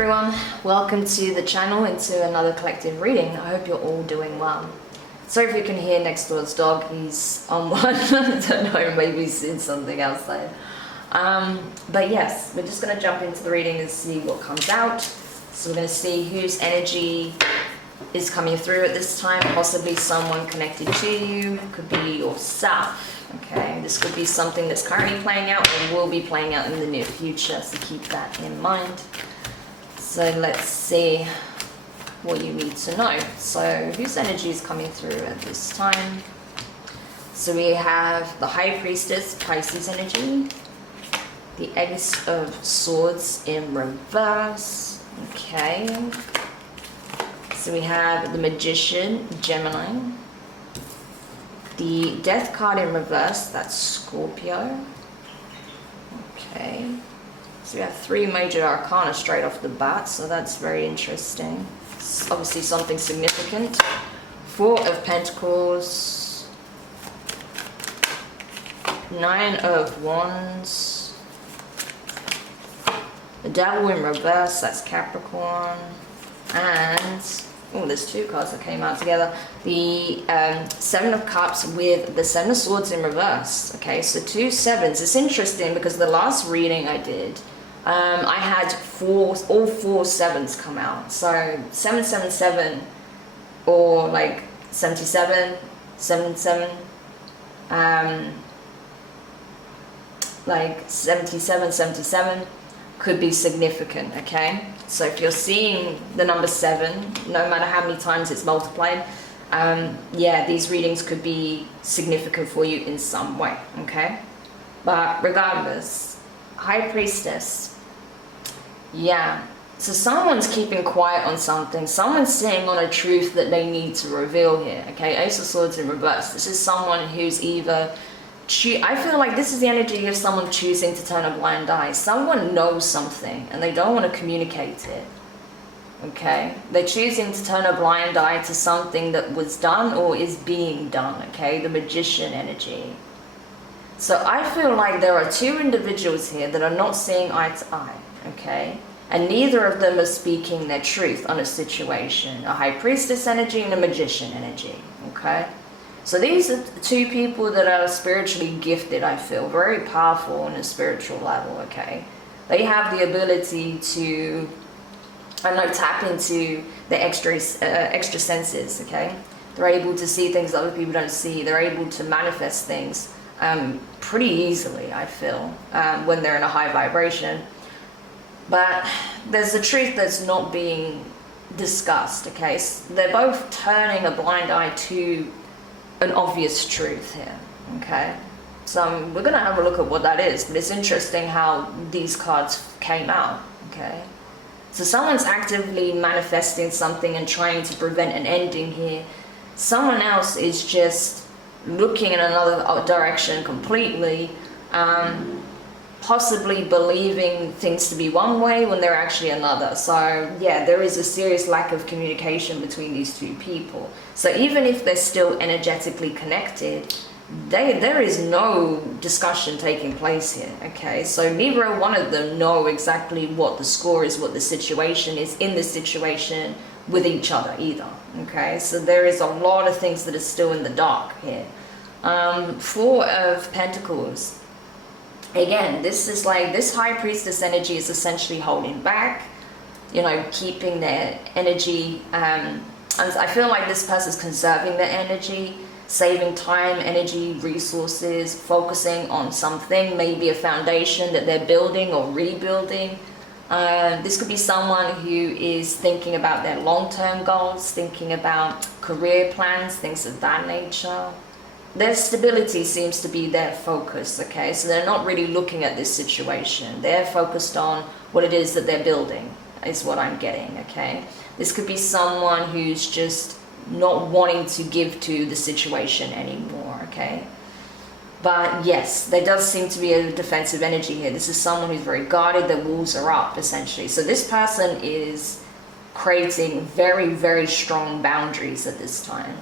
everyone, welcome to the channel and to another collective reading. I hope you're all doing well. Sorry if you can hear next door's dog, he's on one. I don't know, maybe he's in something outside. But yes, we're just going to jump into the reading and see what comes out. So we're going to see whose energy is coming through at this time, possibly someone connected to you, could be yourself. Okay, this could be something that's currently playing out or will be playing out in the near future, so keep that in mind. So let's see what you need to know. So whose energy is coming through at this time? So we have the High Priestess, Pisces energy, the Ace of Swords in reverse. Okay. So we have the Magician, Gemini, the Death card in reverse, that's Scorpio. Okay. So we have 3 major arcana straight off the bat, so that's very interesting. It's obviously something significant. 4 of Pentacles, 9 of Wands, the Devil in reverse, that's Capricorn, and oh, there's 2 cards that came out together. The 7 of Cups with the 7 of Swords in reverse. Okay, so 2 7s. It's interesting because the last reading I did, I had all 4 7s come out. So 777 or like 77, 77, like 77, 77 could be significant, okay? So if you're seeing the number 7, no matter how many times it's multiplied, yeah, these readings could be significant for you in some way, okay? But regardless, High Priestess, yeah. So someone's keeping quiet on something. Someone's sitting on a truth that they need to reveal here, okay? Ace of Swords in reverse. This is someone who's either... I feel like this is the energy of someone choosing to turn a blind eye. Someone knows something and they don't want to communicate it. Okay? They're choosing to turn a blind eye to something that was done or is being done. Okay? The Magician energy. So I feel like there are 2 individuals here that are not seeing eye to eye. Okay? And neither of them are speaking their truth on a situation. A High Priestess energy and a Magician energy. Okay? So these are 2 people that are spiritually gifted, I feel, very powerful on a spiritual level, okay? They have the ability to, I don't know, tap into the extra senses, okay? They're able to see things that other people don't see. They're able to manifest things pretty easily, I feel, when they're in a high vibration. But there's a truth that's not being discussed, okay? So they're both turning a blind eye to an obvious truth here, okay? So we're gonna have a look at what that is, but it's interesting how these cards came out, okay? So someone's actively manifesting something and trying to prevent an ending here. Someone else is just looking in another direction completely, possibly believing things to be one way when they're actually another. So yeah, there is a serious lack of communication between these 2 people. So even if they're still energetically connected, there is no discussion taking place here, okay? So neither one of them know exactly what the score is, what the situation is in the situation with each other either, okay? So there is a lot of things that are still in the dark here. 4 of Pentacles. Again, this is like, this High Priestess energy is essentially holding back, you know, keeping their energy, and I feel like this person's conserving their energy, saving time, energy, resources, focusing on something, maybe a foundation that they're building or rebuilding. This could be someone who is thinking about their long-term goals, thinking about career plans, things of that nature. Their stability seems to be their focus, okay? So they're not really looking at this situation. They're focused on what it is that they're building, is what I'm getting, okay? This could be someone who's just not wanting to give to the situation anymore, okay? But yes, there does seem to be a defensive energy here. This is someone who's very guarded, their walls are up, essentially. So this person is creating very, very strong boundaries at this time.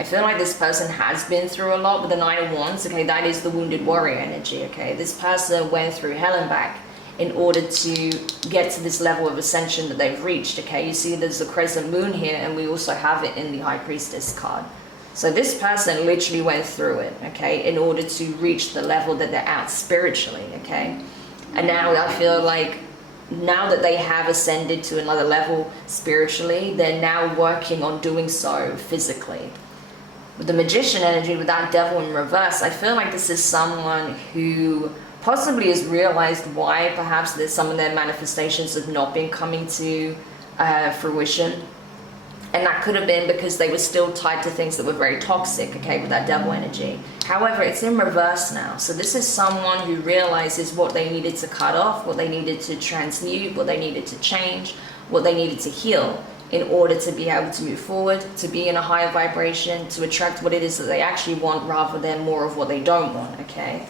I feel like this person has been through a lot with the 9 of Wands. Okay, that is the wounded warrior energy. Okay, this person went through hell and back in order to get to this level of ascension that they've reached. Okay, you see there's a crescent moon here, and we also have it in the High Priestess card. So this person literally went through it, okay, in order to reach the level that they're at spiritually, okay? And now I feel like now that they have ascended to another level spiritually, they're now working on doing so physically. With the Magician energy, with that Devil in reverse, I feel like this is someone who possibly has realized why perhaps there's some of their manifestations have not been coming to fruition. And that could have been because they were still tied to things that were very toxic, okay, with that Devil energy. However, it's in reverse now. So this is someone who realizes what they needed to cut off, what they needed to transmute, what they needed to change, what they needed to heal in order to be able to move forward, to be in a higher vibration, to attract what it is that they actually want rather than more of what they don't want, okay?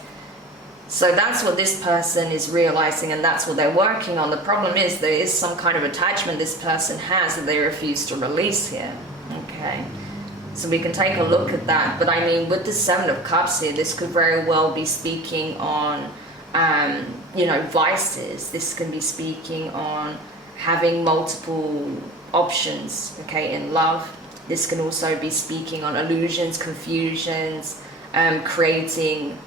So that's what this person is realizing, and that's what they're working on. The problem is there is some kind of attachment this person has that they refuse to release here. Okay, so we can take a look at that. But I mean, with the Seven of Cups here, this could very well be speaking on, you know, vices. This can be speaking on having multiple options, okay, in love. This can also be speaking on illusions, confusions, creating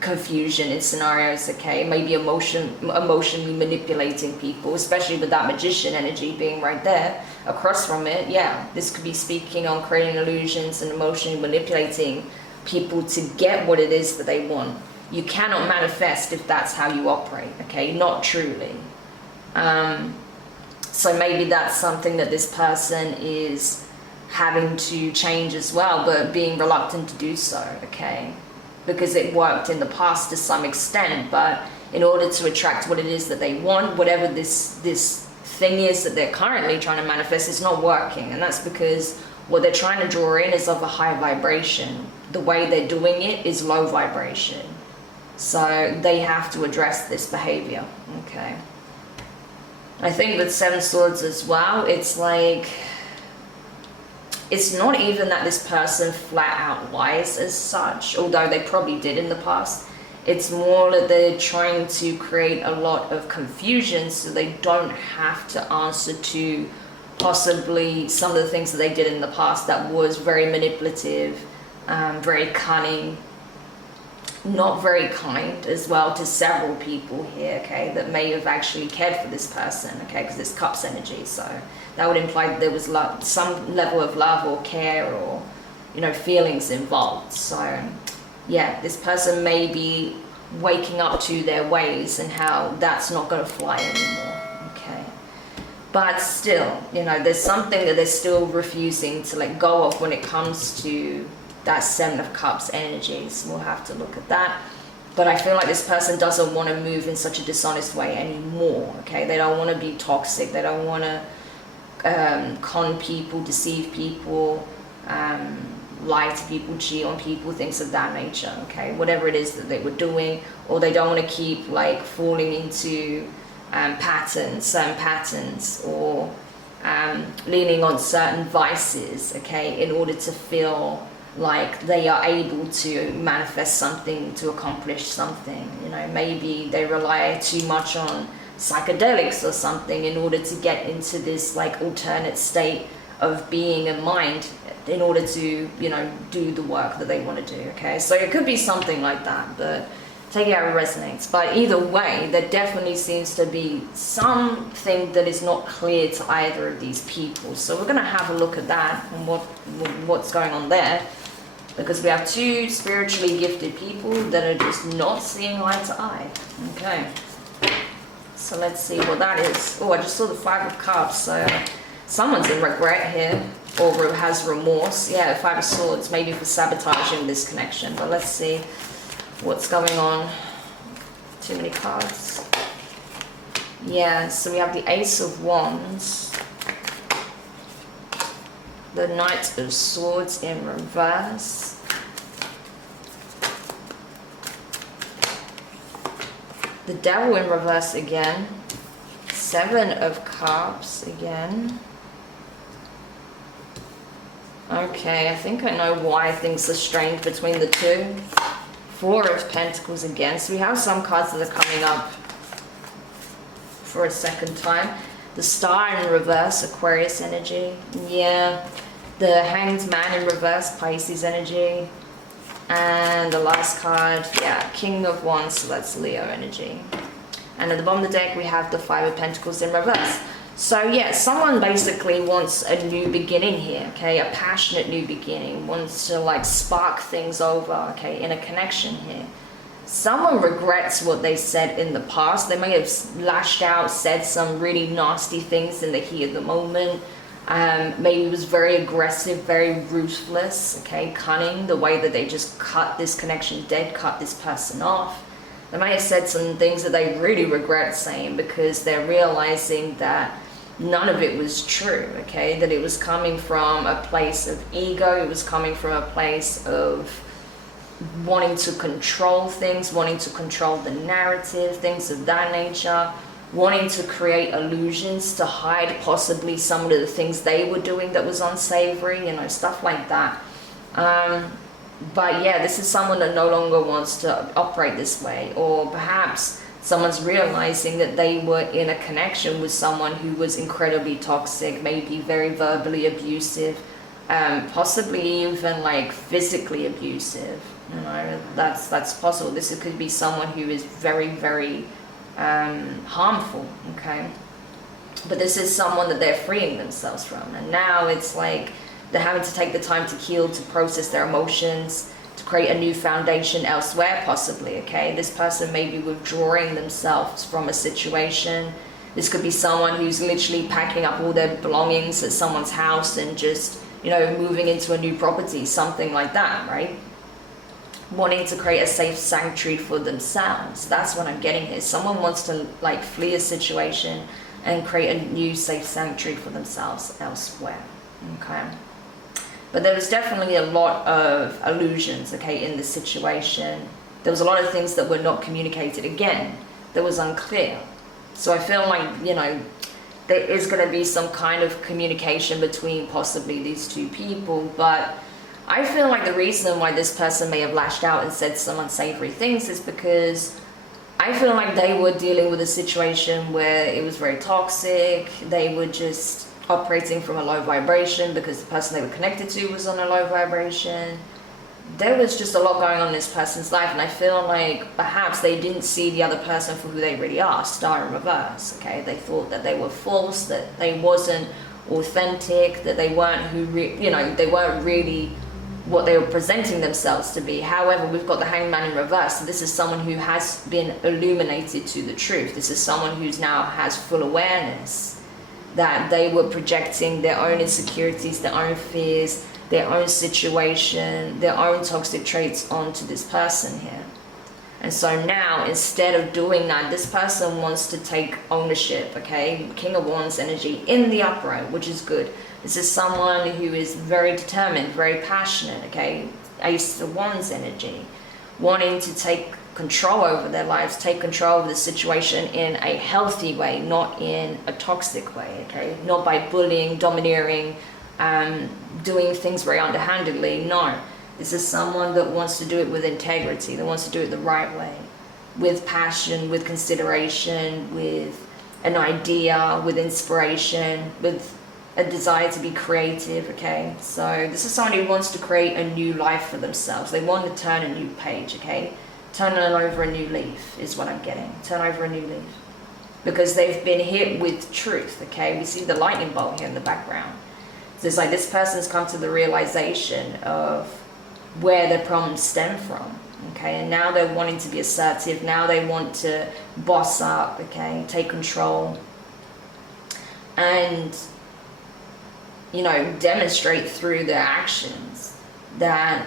confusion in scenarios, okay, maybe emotionally manipulating people, especially with that Magician energy being right there across from it. Yeah, this could be speaking on creating illusions and emotionally manipulating people to get what it is that they want. You cannot manifest if that's how you operate, okay, not truly. So maybe that's something that this person is having to change as well, but being reluctant to do so, okay, because it worked in the past to some extent. But in order to attract what it is that they want, whatever this thing is that they're currently trying to manifest, is not working. And that's because what they're trying to draw in is of a high vibration. The way they're doing it is low vibration. So they have to address this behavior, okay. I think with Seven Swords as well, it's like, it's not even that this person flat out lies as such, although they probably did in the past. It's more that they're trying to create a lot of confusion so they don't have to answer to possibly some of the things that they did in the past that was very manipulative, very cunning, not very kind as well to several people here, okay, that may have actually cared for this person, okay, because it's Cups energy. So that would imply that there was love, some level of love or care or, you know, feelings involved. So yeah, this person may be waking up to their ways and how that's not going to fly anymore, okay. But still, you know, there's something that they're still refusing to let go of when it comes to that Seven of Cups energies. We'll have to look at that. But I feel like this person doesn't want to move in such a dishonest way anymore, okay. They don't want to be toxic. They don't want to con people, deceive people, lie to people, cheat on people, things of that nature, okay, whatever it is that they were doing. Or they don't want to keep like falling into certain patterns, or leaning on certain vices, okay, in order to feel like they are able to manifest something, to accomplish something. You know, maybe they rely too much on psychedelics or something in order to get into this like alternate state of being and mind in order to, you know, do the work that they want to do, okay. So it could be something like that, but take it how it resonates. But either way, there definitely seems to be something that is not clear to either of these people. So we're going to have a look at that and what's going on there, because we have two spiritually gifted people that are just not seeing eye to eye, okay. So let's see what that is. Oh, I just saw the Five of Cups, so someone's in regret here or has remorse. Yeah, Five of Swords, maybe for sabotaging this connection. But let's see what's going on. Too many cards. Yeah, so we have the Ace of Wands, the Knight of Swords in reverse, the Devil in reverse again, Seven of Cups again. Okay, I think I know why things are strained between the two. Four of Pentacles again. So we have some cards that are coming up for a second time. The Star in reverse, Aquarius energy. Yeah. The Hanged Man in reverse, Pisces energy. And the last card, yeah, King of Wands, so that's Leo energy. And at the bottom of the deck, we have the Five of Pentacles in reverse. So yeah, someone basically wants a new beginning here, okay? A passionate new beginning, wants to like spark things over, okay, in a connection here. Someone regrets what they said in the past. They may have lashed out, said some really nasty things in the heat of the moment. Maybe it was very aggressive, very ruthless, okay, cunning, the way that they just cut this connection dead, cut this person off. They may have said some things that they really regret saying because they're realizing that none of it was true, okay, that it was coming from a place of ego, it was coming from a place of wanting to control things, wanting to control the narrative, things of that nature, wanting to create illusions to hide possibly some of the things they were doing that was unsavory, you know, stuff like that. But yeah, this is someone that no longer wants to operate this way, or perhaps someone's realizing that they were in a connection with someone who was incredibly toxic, maybe very verbally abusive, possibly even like physically abusive. You know, that's possible. This could be someone who is very, very harmful, okay? But this is someone that they're freeing themselves from, and now it's like they're having to take the time to heal, to process their emotions, to create a new foundation elsewhere possibly, okay? This person may be withdrawing themselves from a situation. This could be someone who's literally packing up all their belongings at someone's house and just, you know, moving into a new property, something like that, right? Wanting to create a safe sanctuary for themselves. That's what I'm getting here. Someone wants to like flee a situation and create a new safe sanctuary for themselves elsewhere, okay? But there was definitely a lot of illusions, okay, in this situation. There was a lot of things that were not communicated. Again, that was unclear. So I feel like, you know, there is going to be some kind of communication between possibly these two people, but I feel like the reason why this person may have lashed out and said some unsavory things is because I feel like they were dealing with a situation where it was very toxic. They were just operating from a low vibration because the person they were connected to was on a low vibration. There was just a lot going on in this person's life, and I feel like perhaps they didn't see the other person for who they really are, Star in reverse, okay? They thought that they were false, that they wasn't authentic, that they weren't they weren't really what they were presenting themselves to be. However, we've got the Hanged Man in reverse. So this is someone who has been illuminated to the truth. This is someone who's now has full awareness that they were projecting their own insecurities, their own fears, their own situation, their own toxic traits onto this person here. And so now, instead of doing that, this person wants to take ownership, okay? King of Wands energy in the upright, which is good. This is someone who is very determined, very passionate, okay? Ace of Wands energy, wanting to take control over their lives, take control of the situation in a healthy way, not in a toxic way, okay? Not by bullying, domineering, doing things very underhandedly. No, this is someone that wants to do it with integrity, that wants to do it the right way, with passion, with consideration, with an idea, with inspiration, with a desire to be creative, okay? So this is someone who wants to create a new life for themselves. They want to turn a new page, okay? Turn over a new leaf is what I'm getting. Turn over a new leaf. Because they've been hit with truth, okay? We see the lightning bolt here in the background. So it's like this person's come to the realization of where their problems stem from, okay? And now they're wanting to be assertive. Now they want to boss up, okay? Take control. And, you know, demonstrate through their actions that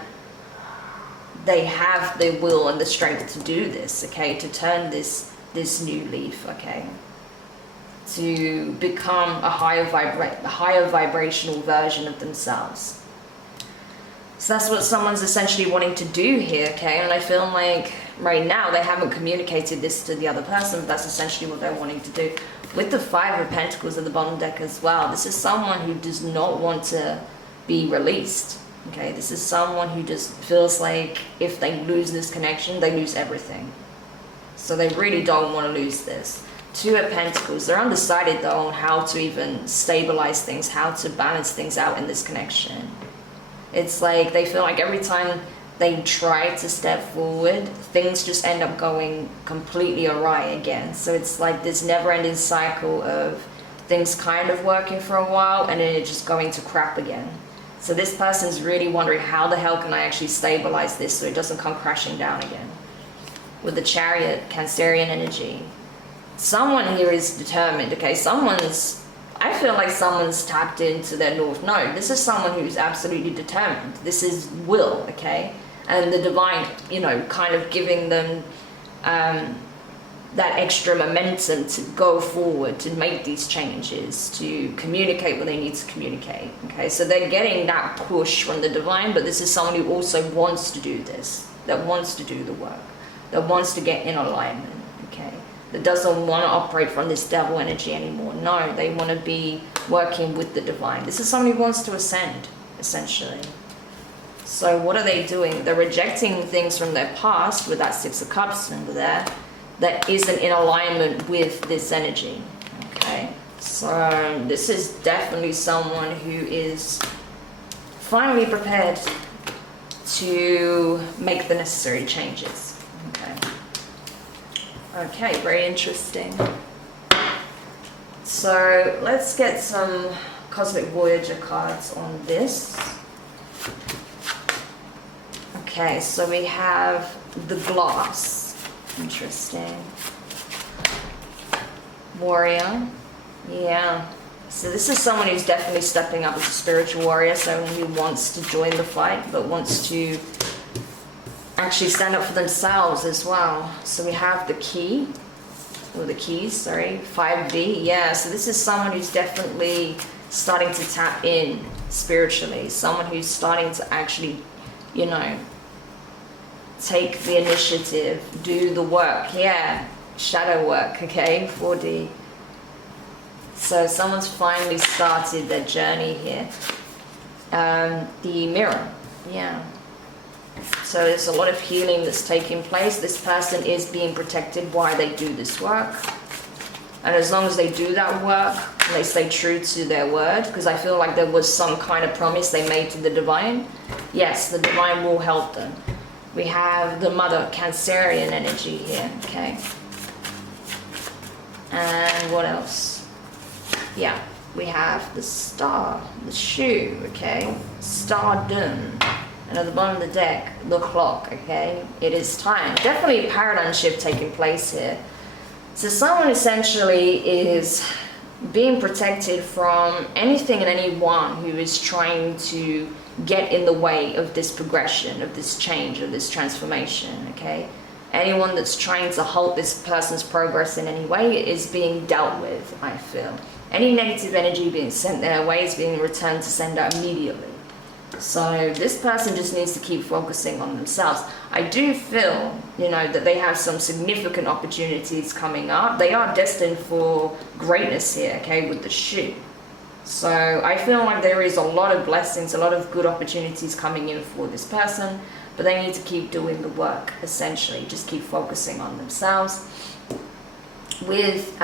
they have the will and the strength to do this, okay? To turn this new leaf, okay? To become a higher vibrational version of themselves. So that's what someone's essentially wanting to do here, okay? And I feel like right now they haven't communicated this to the other person, but that's essentially what they're wanting to do. With the Five of Pentacles at the bottom deck as well, this is someone who does not want to be released, Okay, this is someone who just feels like if they lose this connection, they lose everything. So they really don't want to lose this. Two of Pentacles, they're undecided though on how to even stabilize things, how to balance things out in this connection. It's like they feel like every time they try to step forward, things just end up going completely awry again. So it's like this never-ending cycle of things kind of working for a while and then it's just going to crap again. So this person's really wondering, how the hell can I actually stabilize this so it doesn't come crashing down again? With the Chariot, Cancerian energy. Someone here is determined, okay? I feel like someone's tapped into their North Node. This is someone who's absolutely determined. This is will, okay? And the divine, you know, kind of giving them that extra momentum to go forward, to make these changes, to communicate what they need to communicate, okay? So they're getting that push from the divine, but this is someone who also wants to do this, that wants to do the work, that wants to get in alignment, okay? That doesn't want to operate from this devil energy anymore. No, they want to be working with the divine. This is someone who wants to ascend, essentially. So what are they doing? They're rejecting things from their past with that Six of Cups under there that isn't in alignment with this energy, okay? So this is definitely someone who is finally prepared to make the necessary changes, okay? Okay, very interesting. So let's get some Cosmic Voyager cards on this. Okay, so we have the Glass. Interesting. Warrior. Yeah. So this is someone who's definitely stepping up as a spiritual warrior, someone who wants to join the fight, but wants to actually stand up for themselves as well. So we have the key, or the keys, sorry, 5D. Yeah, so this is someone who's definitely starting to tap in spiritually, someone who's starting to actually, you know, take the initiative, do the work. Yeah, shadow work, okay, 4D. So someone's finally started their journey here. The Mirror, yeah. So there's a lot of healing that's taking place. This person is being protected while they do this work. And as long as they do that work, and they stay true to their word, because I feel like there was some kind of promise they made to the divine. Yes, the divine will help them. We have the Mother, Cancerian energy here, okay? And what else? Yeah, we have the Star, the Shoe, okay? Stardom. And at the bottom of the deck, the Clock, okay? It is time. Definitely a paradigm shift taking place here. So someone essentially is being protected from anything and anyone who is trying to get in the way of this progression, of this change, of this transformation, okay? Anyone that's trying to halt this person's progress in any way is being dealt with, I feel. Any negative energy being sent their way is being returned to sender immediately. So this person just needs to keep focusing on themselves. I do feel, you know, that they have some significant opportunities coming up. They are destined for greatness here, okay, with the Shoe. So I feel like there is a lot of blessings, a lot of good opportunities coming in for this person, but they need to keep doing the work, essentially. Just keep focusing on themselves. With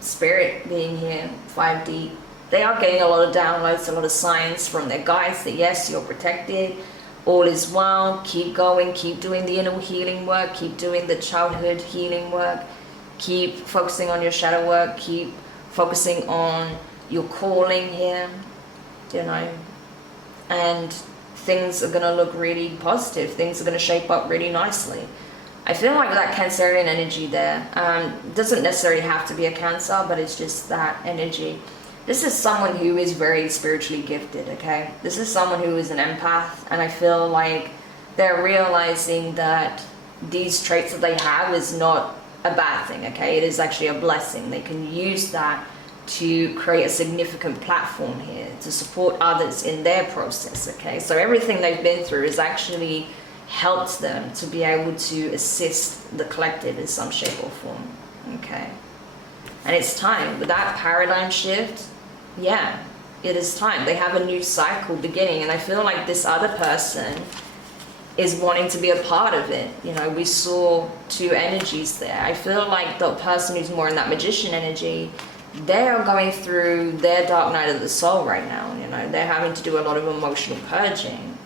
Spirit being here, 5D, they are getting a lot of downloads, a lot of signs from their guides that yes, you're protected, all is well, keep going, keep doing the inner healing work, keep doing the childhood healing work, keep focusing on your shadow work, keep focusing on your calling here, you know, and things are going to look really positive, things are going to shape up really nicely. I feel like that Cancerian energy there, doesn't necessarily have to be a Cancer, but it's just that energy. This is someone who is very spiritually gifted, okay? This is someone who is an empath, and I feel like they're realizing that these traits that they have is not a bad thing, okay? It is actually a blessing. They can use that to create a significant platform here to support others in their process, okay? So everything they've been through has actually helped them to be able to assist the collective in some shape or form, okay? And it's time. With that paradigm shift, yeah, It is time. They have a new cycle beginning, and I feel like this other person is wanting to be a part of it. You know, we saw two energies there. I feel like the person who's more in that magician energy, they are going through their dark night of the soul right now. You know, they're having to do a lot of emotional purging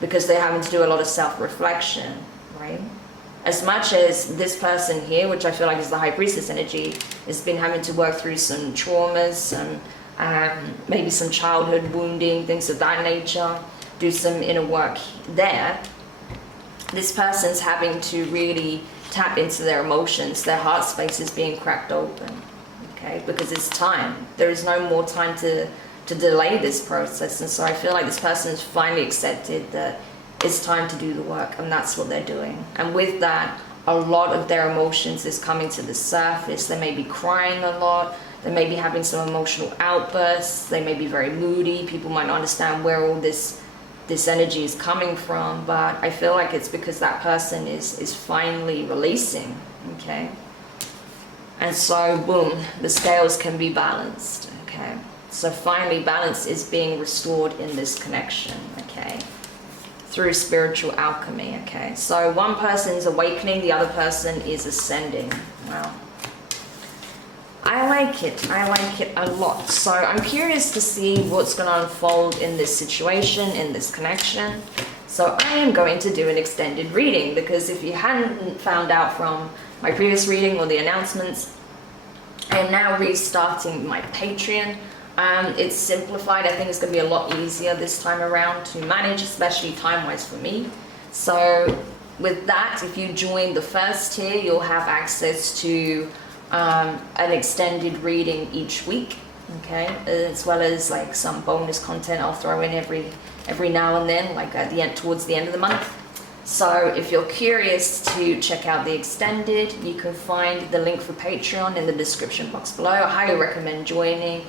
because they're having to do a lot of self-reflection, right? As much as this person here, which I feel like is the High Priestess energy, has been having to work through some traumas, some maybe some childhood wounding, things of that nature, do some inner work there, this person's having to really tap into their emotions. Their heart space is being cracked open, okay? Because it's time. There is no more time to delay this process. And so I feel like this person has finally accepted that it's time to do the work, and that's what they're doing. And with that, a lot of their emotions is coming to the surface. They may be crying a lot. They may be having some emotional outbursts. They may be very moody. People might not understand where all this energy is coming from, but I feel like it's because that person is finally releasing, okay? And so, boom, the scales can be balanced, okay? So finally, balance is being restored in this connection, okay? Through spiritual alchemy, okay? So one person is awakening, the other person is ascending. Wow. I like it a lot. So I'm curious to see what's going to unfold in this situation, in this connection. So I am going to do an extended reading, because if you hadn't found out from my previous reading or the announcements, I am now restarting my Patreon. It's simplified. I think it's going to be a lot easier this time around to manage, especially time-wise for me. So with that, if you join the first tier, you'll have access to an extended reading each week, okay, as well as like some bonus content I'll throw in every now and then, like at the end, towards the end of the month. So if you're curious to check out the extended, you can find the link for Patreon in the description box below. I highly recommend joining.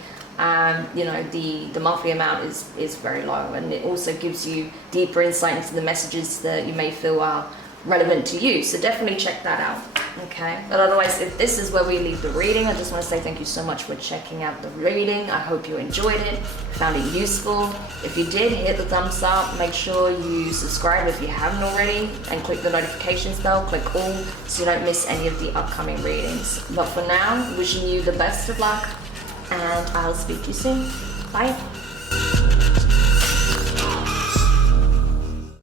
You know, the monthly amount is very low, and it also gives you deeper insight into the messages that you may feel are relevant to you. So definitely check that out, okay? But otherwise, if this is where we leave the reading, I just want to say thank you so much for checking out the reading. I hope you enjoyed it, found it useful. If you did, hit the thumbs up. Make sure you subscribe if you haven't already, and click the notifications bell, click all, so you don't miss any of the upcoming readings. But for now, wishing you the best of luck, and I'll speak to you soon. Bye.